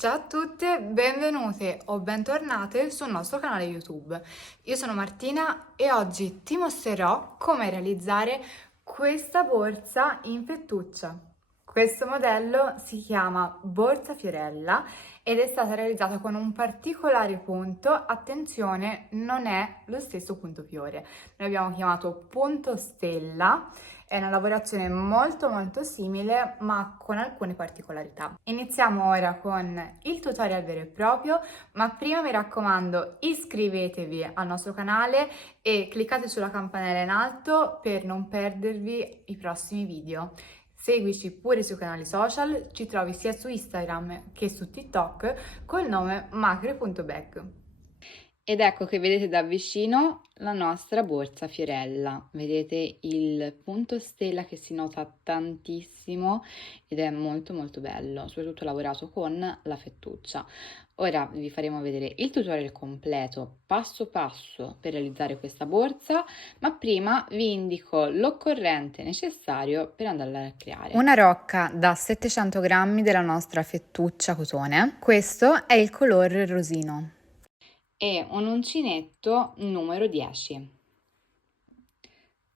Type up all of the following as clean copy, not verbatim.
Ciao a tutte, benvenute o bentornate sul nostro canale YouTube. Io sono Martina e oggi ti mostrerò come realizzare questa borsa in fettuccia. Questo modello si chiama borsa Fiorella ed è stata realizzata con un particolare punto. Attenzione, non è lo stesso punto fiore. Noi abbiamo chiamato punto stella. È una lavorazione molto simile ma con alcune particolarità. Iniziamo ora con il tutorial vero e proprio, ma prima mi raccomando iscrivetevi al nostro canale e cliccate sulla campanella in alto per non perdervi i prossimi video. Seguici pure sui canali social, ci trovi sia su Instagram che su TikTok col nome macre.bag. Ed ecco che vedete da vicino la nostra borsa Fiorella. Vedete il punto stella che si nota tantissimo ed è molto bello, soprattutto lavorato con la fettuccia. Ora vi faremo vedere il tutorial completo passo passo per realizzare questa borsa, ma prima vi indico l'occorrente necessario per andarla a creare. Una rocca da 700 grammi della nostra fettuccia cotone. Questo è il color rosino. E un uncinetto numero 10.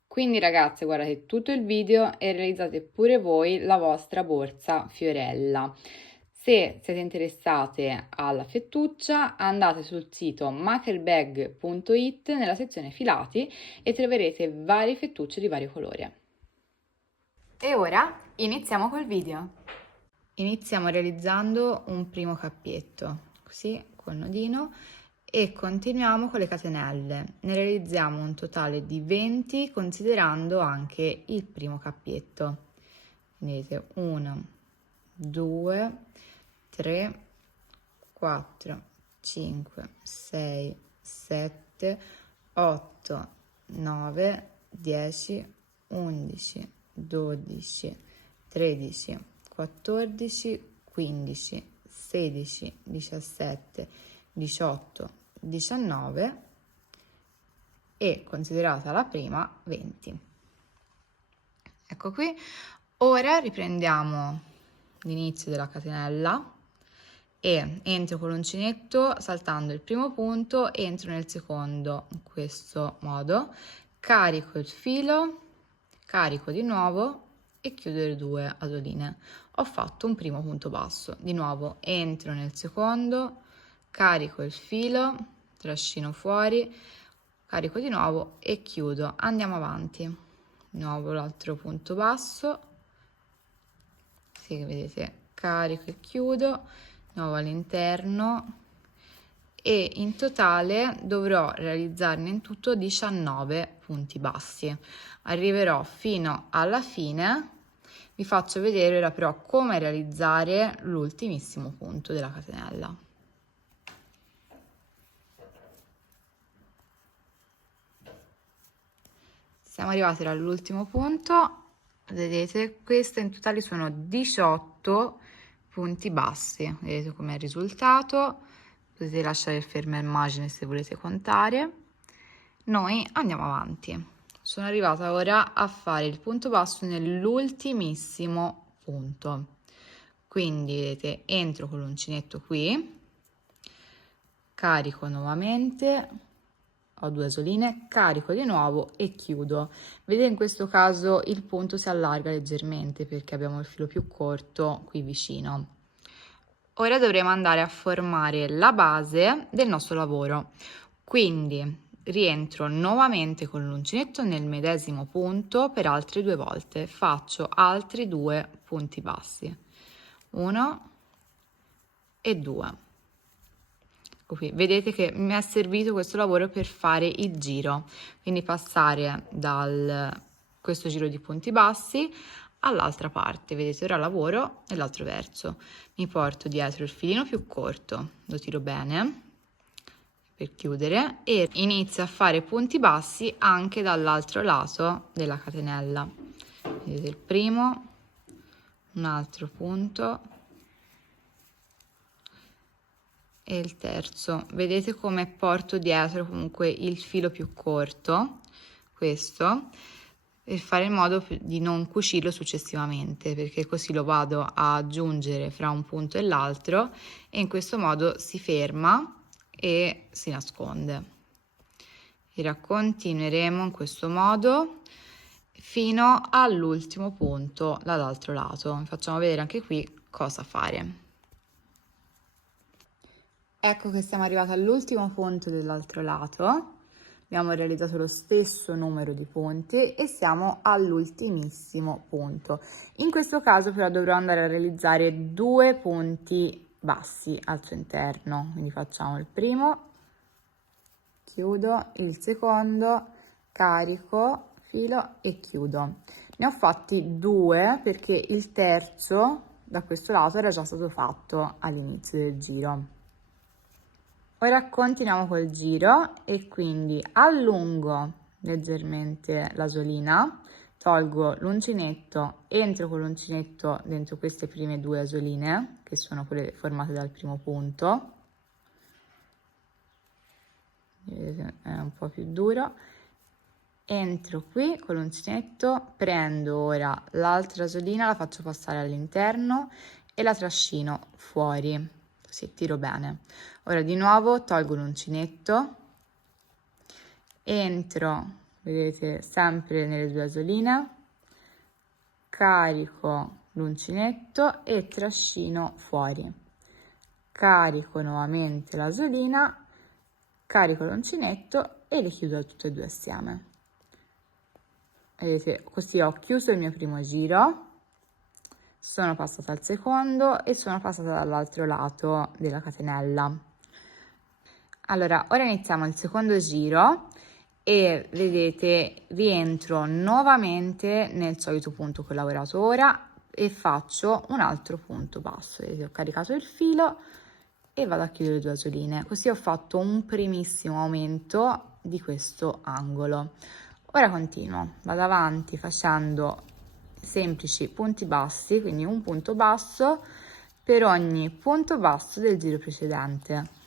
Quindi ragazze, guardate tutto il video e realizzate pure voi la vostra borsa Fiorella. Se siete interessate alla fettuccia, andate sul sito macrebag.it nella sezione filati e troverete varie fettucce di vario colore. E ora iniziamo col video. Iniziamo realizzando un primo cappietto, così col nodino, e continuiamo con le catenelle. Ne realizziamo un totale di 20 considerando anche il primo cappietto. Vedete 1, 2, 3, 4, 5, 6, 7, 8, 9, 10, 11, 12, 13, 14, 15, 16, 17, 18, 19 e considerata la prima 20. Ecco qui. Ora riprendiamo l'inizio della catenella e entro con l'uncinetto saltando il primo punto, entro nel secondo in questo modo, carico il filo, carico di nuovo e chiudo le due asoline. Ho fatto un primo punto basso, di nuovo entro nel secondo, carico il filo, trascino fuori, carico di nuovo e chiudo. Andiamo avanti, di nuovo l'altro punto basso, sì, vedete, carico e chiudo, di nuovo all'interno, e in totale dovrò realizzarne in tutto 19 punti bassi. Arriverò fino alla fine. Vi faccio vedere ora però come realizzare l'ultimissimo punto della catenella. Siamo arrivati all'ultimo punto, vedete, queste in totale sono 18 punti bassi, vedete com'è il risultato, potete lasciare ferma immagine se volete contare. Noi andiamo avanti. Sono arrivata ora a fare il punto basso nell'ultimissimo punto, quindi vedete, entro con l'uncinetto qui, carico nuovamente, ho due asoline, carico di nuovo e chiudo. Vedete, in questo caso il punto si allarga leggermente perché abbiamo il filo più corto qui vicino. Ora dovremo andare a formare la base del nostro lavoro, quindi rientro nuovamente con l'uncinetto nel medesimo punto per altre 2 volte, faccio altri 2 punti bassi, 1 e 2. Qui vedete che mi è servito questo lavoro per fare il giro, quindi passare da questo giro di punti bassi all'altra parte. Vedete, ora lavoro nell'altro verso, mi porto dietro il filino più corto, lo tiro bene per chiudere e inizio a fare punti bassi anche dall'altro lato della catenella. Vedete il primo, un altro punto e il terzo. Vedete come porto dietro comunque il filo più corto, questo, per fare in modo di non cucirlo successivamente, perché così lo vado a aggiungere fra un punto e l'altro e in questo modo si ferma e si nasconde. E continueremo in questo modo fino all'ultimo punto dall'altro lato. Facciamo vedere anche qui cosa fare. Ecco che siamo arrivati all'ultimo punto dell'altro lato. Abbiamo realizzato lo stesso numero di punti e siamo all'ultimissimo punto. In questo caso però dovrò andare a realizzare 2 punti bassi al suo interno. Quindi facciamo il primo, chiudo, il secondo, carico, filo e chiudo. Ne ho fatti 2 perché il terzo da questo lato era già stato fatto all'inizio del giro. Ora continuiamo col giro e quindi allungo leggermente la asolina, tolgo l'uncinetto, entro con l'uncinetto dentro queste prime 2 asoline che sono quelle formate dal primo punto. Vedete, è un po' più duro. Entro qui con l'uncinetto, prendo ora l'altra asolina, la faccio passare all'interno e la trascino fuori, così tiro bene. Ora di nuovo tolgo l'uncinetto, entro, vedete, sempre nelle 2 asoline, carico l'uncinetto e trascino fuori. Carico nuovamente l'asolina, carico l'uncinetto e le chiudo tutte e 2 assieme. Vedete, così ho chiuso il mio primo giro, sono passata al secondo e sono passata dall'altro lato della catenella. Allora, ora iniziamo il secondo giro e vedete, rientro nuovamente nel solito punto che ho lavorato ora e faccio un altro punto basso. Vedete, ho caricato il filo e vado a chiudere 2 asoline, così ho fatto un primissimo aumento di questo angolo. Ora continuo, vado avanti facendo semplici punti bassi, quindi un punto basso per ogni punto basso del giro precedente.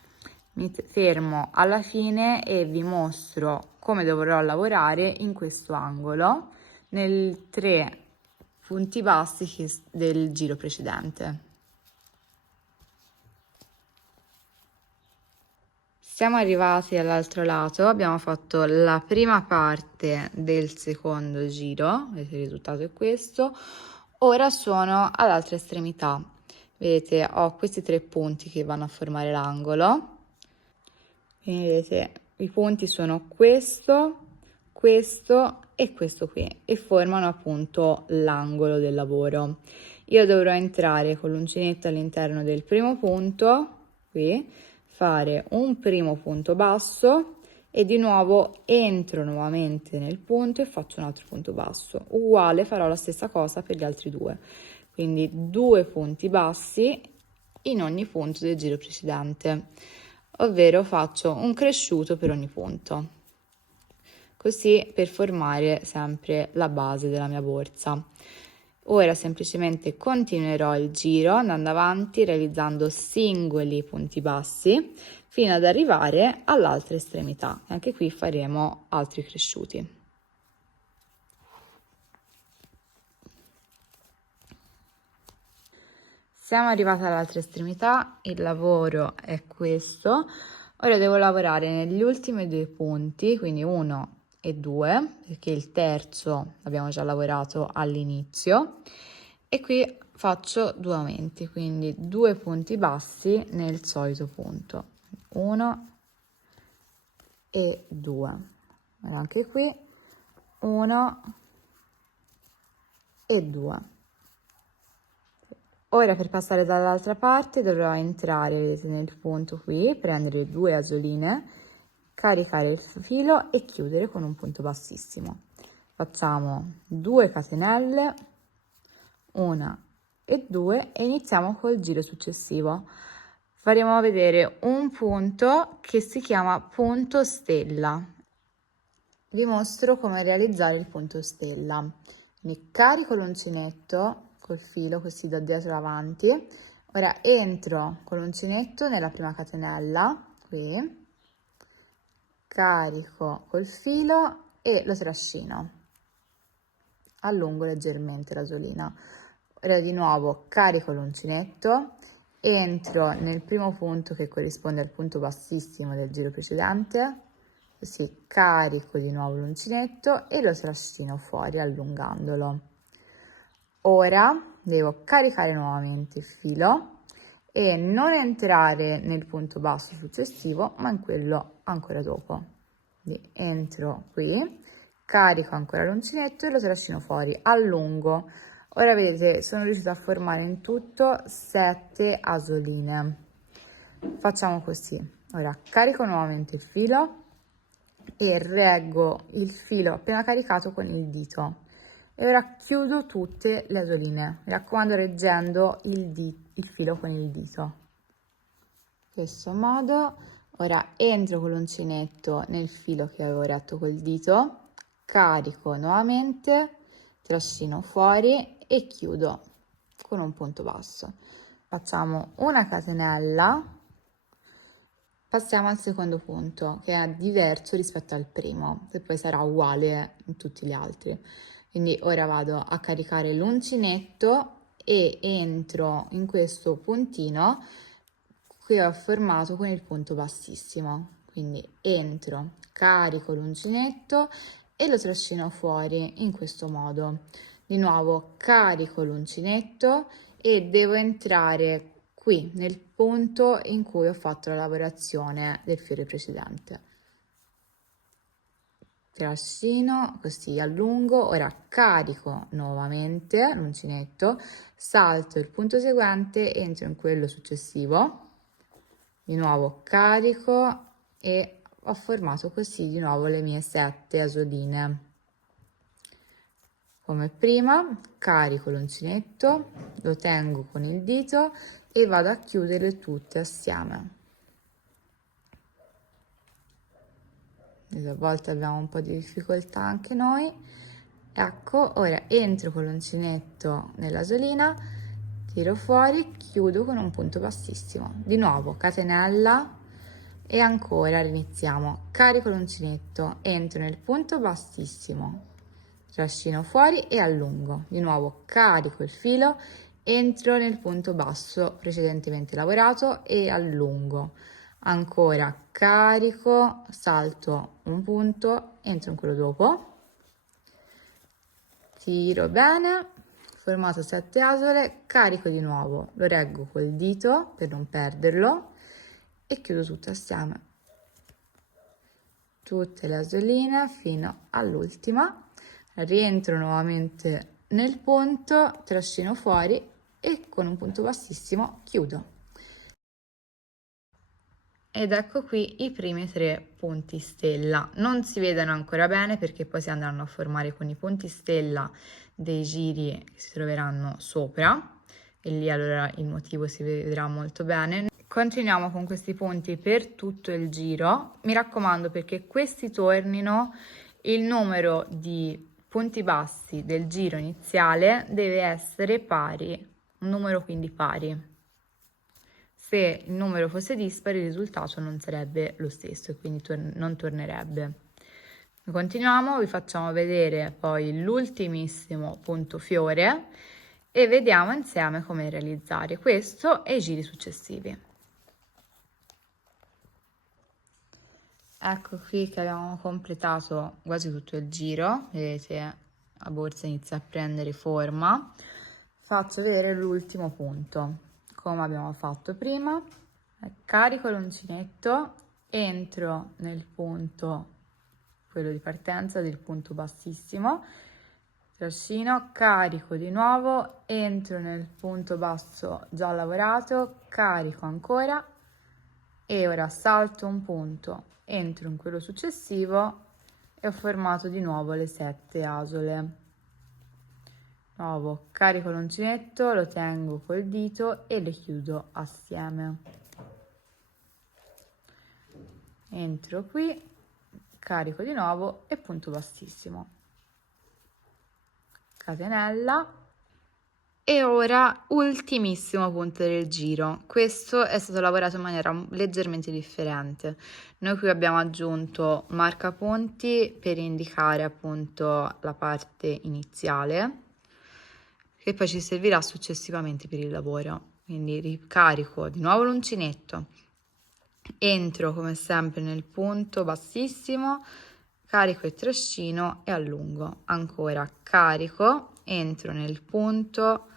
Mi fermo alla fine e vi mostro come dovrò lavorare in questo angolo nei 3 punti bassi del giro precedente. Siamo arrivati all'altro lato, abbiamo fatto la prima parte del secondo giro, vedete il risultato è questo. Ora sono all'altra estremità, vedete ho questi 3 punti che vanno a formare l'angolo. Quindi vedete i punti sono questo, questo e questo qui e formano appunto l'angolo del lavoro. Io dovrò entrare con l'uncinetto all'interno del primo punto, qui, fare un primo punto basso e di nuovo entro nuovamente nel punto e faccio un altro punto basso. Uguale farò la stessa cosa per gli altri 2. Quindi 2 punti bassi in ogni punto del giro precedente, ovvero faccio un cresciuto per ogni punto, così per formare sempre la base della mia borsa. Ora semplicemente continuerò il giro andando avanti realizzando singoli punti bassi fino ad arrivare all'altra estremità. Anche qui faremo altri cresciuti. Siamo arrivati all'altra estremità, il lavoro è questo. Ora devo lavorare negli ultimi 2 punti, quindi 1 e 2, perché il terzo l'abbiamo già lavorato all'inizio. E qui faccio 2 aumenti, quindi 2 punti bassi nel solito punto. 1 e 2. Anche qui 1 e 2. Ora per passare dall'altra parte dovrò entrare, vedete, nel punto qui, prendere 2 asoline, caricare il filo e chiudere con un punto bassissimo. Facciamo 2 catenelle, 1 e 2 e iniziamo col giro successivo. Faremo vedere un punto che si chiama punto stella. Vi mostro come realizzare il punto stella. Quindi carico l'uncinetto col filo così da dietro avanti. Ora entro con l'uncinetto nella prima catenella, qui, carico col filo e lo trascino. allungo leggermente l'asolina. Ora di nuovo carico l'uncinetto, entro nel primo punto che corrisponde al punto bassissimo del giro precedente, così carico di nuovo l'uncinetto e lo trascino fuori allungandolo. Ora devo caricare nuovamente il filo e non entrare nel punto basso successivo, ma in quello ancora dopo. Quindi entro qui, carico ancora l'uncinetto e lo trascino fuori, allungo. Ora vedete, sono riuscita a formare in tutto 7 asoline. Facciamo così. Ora carico nuovamente il filo e reggo il filo appena caricato con il dito. E ora chiudo tutte le asoline, mi raccomando reggendo il filo con il dito. In questo modo, ora entro con l'uncinetto nel filo che avevo retto col dito, carico nuovamente, trascino fuori e chiudo con un punto basso. Facciamo una catenella, passiamo al secondo punto che è diverso rispetto al primo, che poi sarà uguale in tutti gli altri. Quindi ora vado a caricare l'uncinetto e entro in questo puntino che ho formato con il punto bassissimo. Quindi entro, carico l'uncinetto e lo trascino fuori in questo modo. Di nuovo carico l'uncinetto e devo entrare qui nel punto in cui ho fatto la lavorazione del fiore precedente. Trascino, così allungo, ora carico nuovamente l'uncinetto, salto il punto seguente, entro in quello successivo, di nuovo carico e ho formato così di nuovo le mie 7 asoline. Come prima, carico l'uncinetto, lo tengo con il dito e vado a chiudere tutte assieme. A volte abbiamo un po' di difficoltà anche noi. Ecco, ora entro con l'uncinetto nell'asolina, tiro fuori, chiudo con un punto bassissimo. Di nuovo catenella e ancora riniziamo. Carico l'uncinetto, entro nel punto bassissimo, trascino fuori e allungo. Di nuovo carico il filo, entro nel punto basso precedentemente lavorato e allungo. Ancora carico, salto un punto, entro in quello dopo, tiro bene, formato 7 asole, carico di nuovo, lo reggo col dito per non perderlo e chiudo tutto assieme. Tutte le asoline fino all'ultima, rientro nuovamente nel punto, trascino fuori e con un punto bassissimo chiudo. Ed ecco qui i primi 3 punti stella. Non si vedono ancora bene perché poi si andranno a formare con i punti stella dei giri che si troveranno sopra e lì allora il motivo si vedrà molto bene. Continuiamo con questi punti per tutto il giro. Mi raccomando, perché questi tornino, il numero di punti bassi del giro iniziale deve essere pari, un numero quindi pari. Se il numero fosse dispari, il risultato non sarebbe lo stesso e quindi non tornerebbe. Continuiamo, vi facciamo vedere poi l'ultimissimo punto fiore e vediamo insieme come realizzare questo e i giri successivi. Ecco qui che abbiamo completato quasi tutto il giro, vedete la borsa inizia a prendere forma. Faccio vedere l'ultimo punto. Come abbiamo fatto prima, carico l'uncinetto, entro nel punto, quello di partenza del punto bassissimo, trascino, carico di nuovo, entro nel punto basso già lavorato, carico ancora e ora salto un punto, entro in quello successivo e ho formato di nuovo le 7 asole. Nuovo, carico l'uncinetto, lo tengo col dito e le chiudo assieme. Entro qui, carico di nuovo e punto bassissimo. Catenella E ora ultimissimo punto del giro. Questo è stato lavorato in maniera leggermente differente. Noi qui abbiamo aggiunto marcapunti per indicare appunto la parte iniziale, che poi ci servirà successivamente per il lavoro. Quindi ricarico di nuovo l'uncinetto, entro come sempre nel punto bassissimo, carico e trascino e allungo. Ancora carico, entro nel punto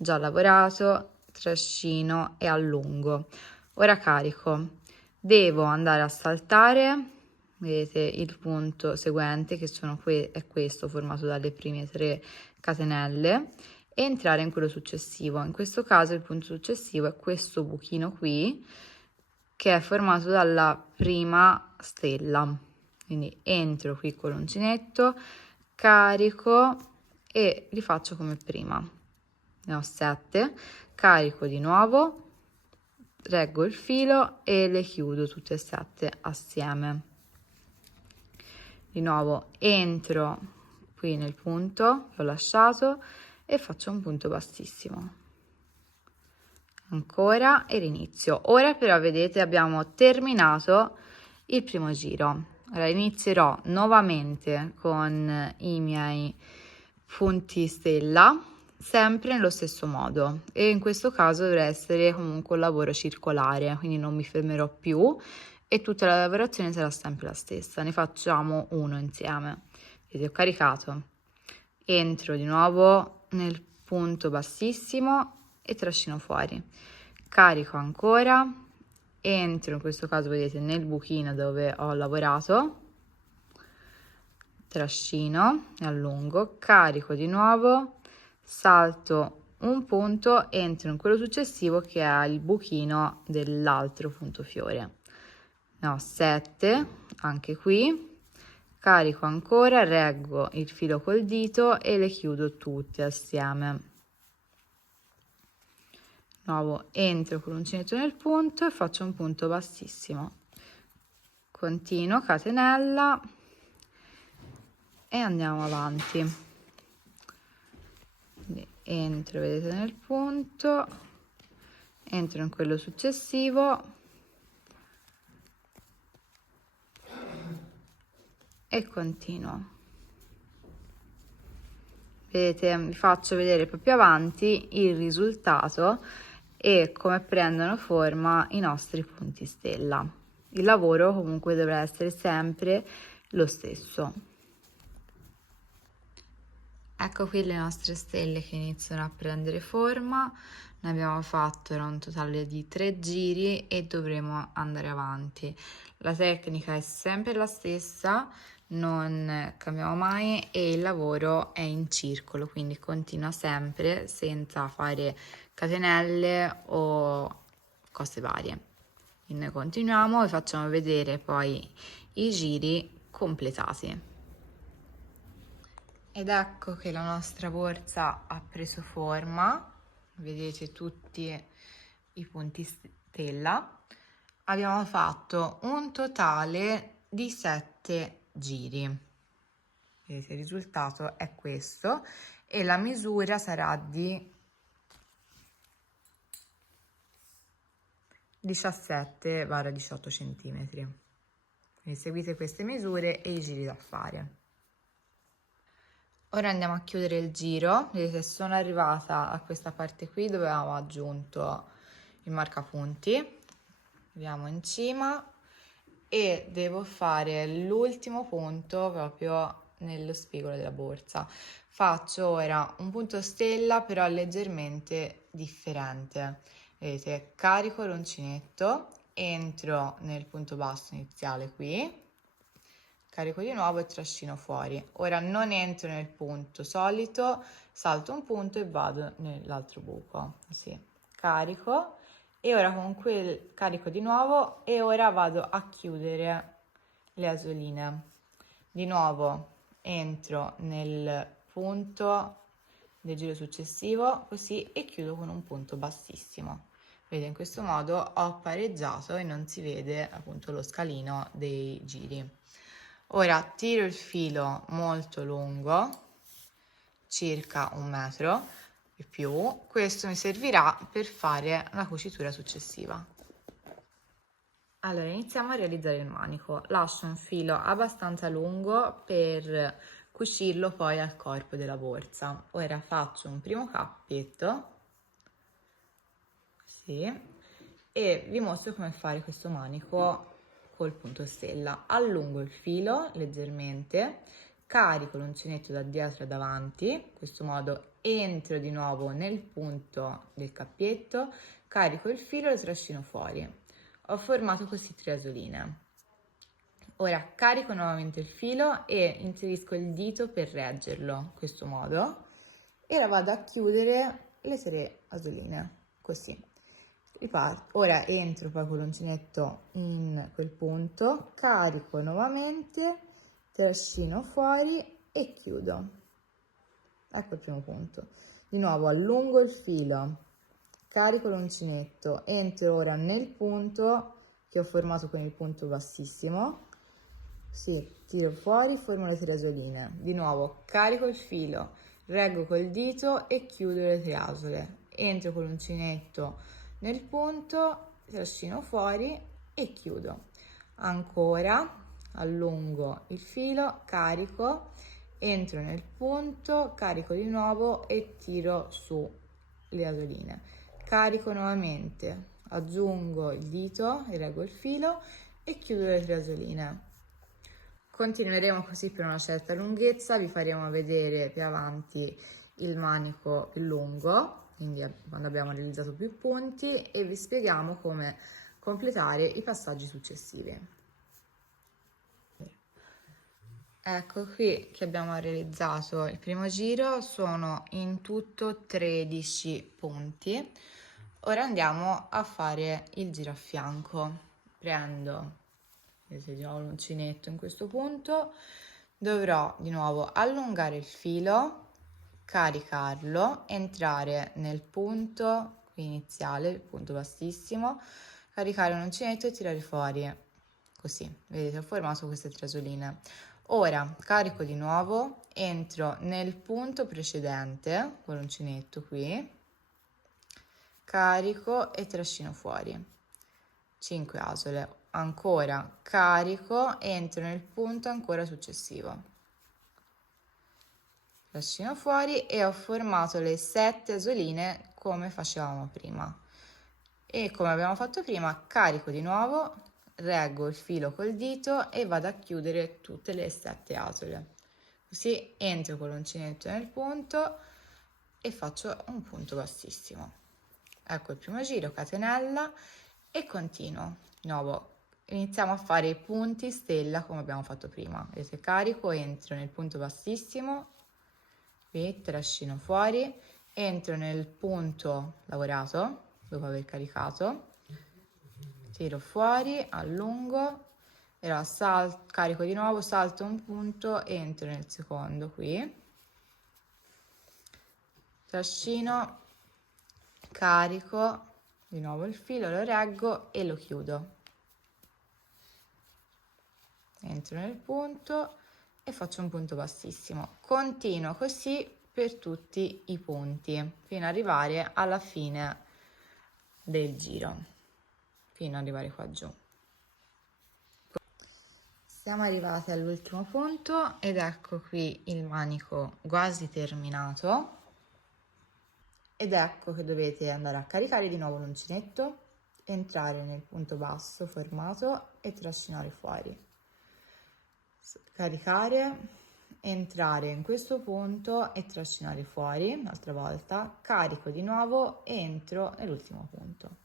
già lavorato, trascino e allungo. Ora carico, devo andare a saltare, vedete il punto seguente che è questo formato dalle prime 3 catenelle, e entrare in quello successivo. In questo caso il punto successivo è questo buchino qui, che è formato dalla prima stella. Quindi entro qui con l'uncinetto, carico e rifaccio come prima. Ne ho 7, carico di nuovo, reggo il filo e le chiudo tutte e 7 assieme. Di nuovo entro qui nel punto che ho lasciato e faccio un punto bassissimo. Ancora e rinizio. Ora però vedete abbiamo terminato il primo giro. Ora inizierò nuovamente con i miei punti stella, sempre nello stesso modo, e in questo caso dovrà essere comunque un lavoro circolare, quindi non mi fermerò più e tutta la lavorazione sarà sempre la stessa. Ne facciamo uno insieme. Vedete, ho caricato, entro di nuovo nel punto bassissimo e trascino fuori, carico ancora, entro in questo caso vedete nel buchino dove ho lavorato, trascino e allungo, carico di nuovo, salto un punto, entro in quello successivo che è il buchino dell'altro punto fiore. Ne ho 7 anche qui, carico ancora, reggo il filo col dito e le chiudo tutte assieme. Di nuovo entro con l'uncinetto nel punto e faccio un punto bassissimo, continuo, catenella e andiamo avanti. Quindi entro, vedete, nel punto, entro in quello successivo e continuo. Vedete, vi faccio vedere poi più avanti il risultato e come prendono forma i nostri punti stella. Il lavoro comunque dovrà essere sempre lo stesso. Ecco qui le nostre stelle che iniziano a prendere forma. Ne abbiamo fatto, era un totale di 3 giri e dovremo andare avanti. La tecnica è sempre la stessa, non cambiamo mai e il lavoro è in circolo, quindi continua sempre senza fare catenelle o cose varie. Quindi noi continuiamo e facciamo vedere poi i giri completati. Ed ecco che la nostra borsa ha preso forma, vedete tutti i punti stella. Abbiamo fatto un totale di 7 giri. Vedete, il risultato è questo e la misura sarà di 17-18 cm. Quindi seguite queste misure e i giri da fare. Ora andiamo a chiudere il giro. Vedete, sono arrivata a questa parte qui dove avevamo aggiunto il marcapunti. Andiamo in cima e devo fare l'ultimo punto proprio nello spigolo della borsa. Faccio ora un punto stella però leggermente differente. Vedete, carico l'uncinetto, entro nel punto basso iniziale qui, carico di nuovo e trascino fuori. Ora non entro nel punto solito, salto un punto e vado nell'altro buco, così, carico e ora con quel carico di nuovo e ora vado a chiudere le asoline. Di nuovo entro nel punto del giro successivo così e chiudo con un punto bassissimo. Vedete, in questo modo ho pareggiato e non si vede appunto lo scalino dei giri. Ora tiro il filo molto lungo, circa 1 metro, e più. Questo mi servirà per fare la cucitura successiva. Allora, iniziamo a realizzare il manico. Lascio un filo abbastanza lungo per cucirlo poi al corpo della borsa. Ora faccio un primo cappetto, così, e vi mostro come fare questo manico col punto stella. Allungo il filo leggermente, carico l'uncinetto da dietro e davanti, in questo modo entro di nuovo nel punto del cappetto, carico il filo e lo trascino fuori. Ho formato così 3 asoline. Ora carico nuovamente il filo e inserisco il dito per reggerlo in questo modo e la vado a chiudere le 3 asoline, così. Ora entro poi con l'uncinetto in quel punto, carico nuovamente, trascino fuori e chiudo. Ecco il primo punto. Di nuovo allungo il filo, carico l'uncinetto, entro ora nel punto che ho formato con il punto bassissimo, sì, tiro fuori, formo le 3 asoline, di nuovo carico il filo, reggo col dito e chiudo le 3 asole, entro con l'uncinetto nel punto, trascino fuori e chiudo. Ancora allungo il filo, carico, entro nel punto, carico di nuovo e tiro su le asoline. Carico nuovamente, aggiungo il dito e reggo il filo e chiudo le 3 asoline. Continueremo così per una certa lunghezza, vi faremo vedere più avanti il manico più lungo, quindi quando abbiamo realizzato più punti, e vi spieghiamo come completare i passaggi successivi. Ecco qui che abbiamo realizzato il primo giro, sono in tutto 13 punti. Ora andiamo a fare il giro a fianco. Prendo, vedete, ho l'uncinetto in questo punto, dovrò di nuovo allungare il filo, caricarlo, entrare nel punto iniziale, il punto bassissimo, caricare l'uncinetto e tirare fuori. Così, vedete, ho formato queste 3 asoline. Ora carico di nuovo, entro nel punto precedente con l'uncinetto qui, carico e trascino fuori 5 asole. Ancora carico, entro nel punto ancora successivo, trascino fuori e ho formato le 7 asoline come facevamo prima. E come abbiamo fatto prima, carico di nuovo, reggo il filo col dito e vado a chiudere tutte le 7 asole. Così entro con l'uncinetto nel punto e faccio un punto bassissimo. Ecco il primo giro, catenella e continuo. Di nuovo iniziamo a fare i punti stella come abbiamo fatto prima. Vedete, carico, entro nel punto bassissimo, qui trascino fuori, entro nel punto lavorato dopo aver caricato, tiro fuori, allungo e allora carico di nuovo, salto un punto, entro nel secondo qui, trascino, carico di nuovo il filo, lo reggo e lo chiudo, entro nel punto e faccio un punto bassissimo. Continuo così per tutti i punti fino ad arrivare alla fine del giro, fino ad arrivare qua giù. Siamo arrivati all'ultimo punto ed ecco qui il manico quasi terminato, ed ecco che dovete andare a caricare di nuovo l'uncinetto, entrare nel punto basso formato e trascinare fuori, caricare, entrare in questo punto e trascinare fuori un'altra volta, carico di nuovo e entro nell'ultimo punto.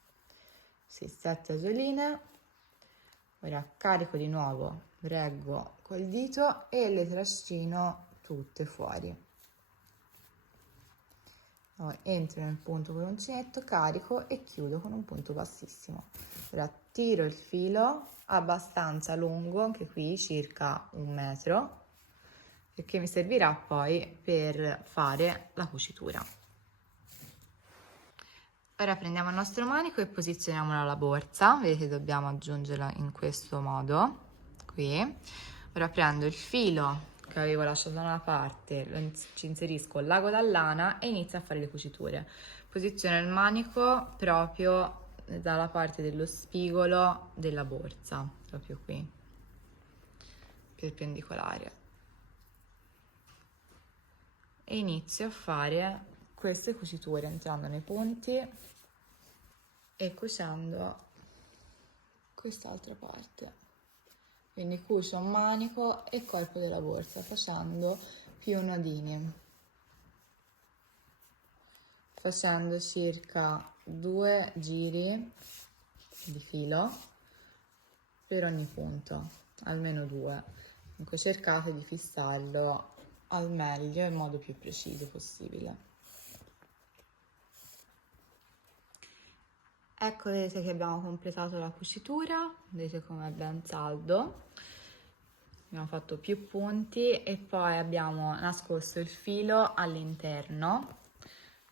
Sì, 7 asoline. Ora carico di nuovo, reggo col dito e le trascino tutte fuori. Entro nel punto con l'uncinetto, carico e chiudo con un punto bassissimo. Ora tiro il filo abbastanza lungo, anche qui circa 1 metro, perché mi servirà poi per fare la cucitura. Ora prendiamo il nostro manico e posizioniamolo alla borsa, vedete, dobbiamo aggiungerla in questo modo qui. Ora prendo il filo che avevo lasciato da una parte, ci inserisco l'ago da lana e inizio a fare le cuciture. Posiziono il manico proprio dalla parte dello spigolo della borsa, proprio qui, perpendicolare. E inizio a fare queste cuciture entrando nei punti e cucendo quest'altra parte. Quindi cucio un manico e corpo della borsa facendo più nodini, facendo circa 2 giri di filo per ogni punto, almeno 2. Comunque cercate di fissarlo al meglio in modo più preciso possibile. Ecco, vedete che abbiamo completato la cucitura, vedete com'è ben saldo. Abbiamo fatto più punti e poi abbiamo nascosto il filo all'interno,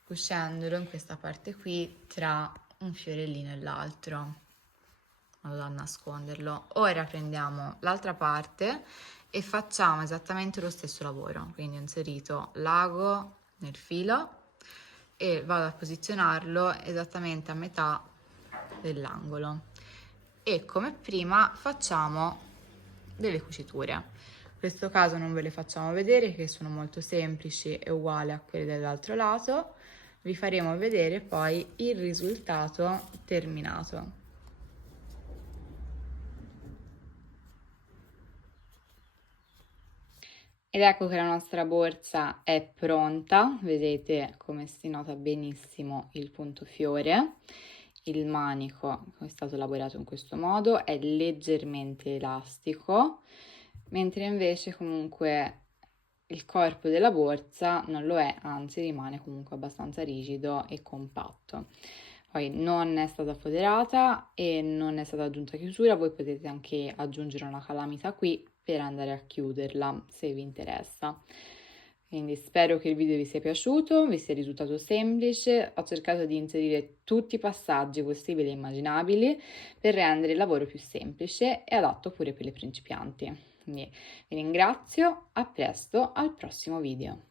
cucendolo in questa parte qui tra un fiorellino e l'altro, in modo da nasconderlo. Ora prendiamo l'altra parte e facciamo esattamente lo stesso lavoro, quindi ho inserito l'ago nel filo e vado a posizionarlo esattamente a metà dell'angolo e come prima facciamo delle cuciture. In questo caso non ve le facciamo vedere, che sono molto semplici e uguali a quelle dell'altro lato. Vi faremo vedere poi il risultato terminato. Ed ecco che la nostra borsa è pronta, vedete come si nota benissimo il punto fiore. Il manico è stato lavorato in questo modo, è leggermente elastico, mentre invece comunque il corpo della borsa non lo è, anzi rimane comunque abbastanza rigido e compatto. Poi non è stata foderata e non è stata aggiunta chiusura, voi potete anche aggiungere una calamita qui per andare a chiuderla se vi interessa. Quindi spero che il video vi sia piaciuto, vi sia risultato semplice. Ho cercato di inserire tutti i passaggi possibili e immaginabili per rendere il lavoro più semplice e adatto pure per le principianti. Quindi vi ringrazio, a presto al prossimo video.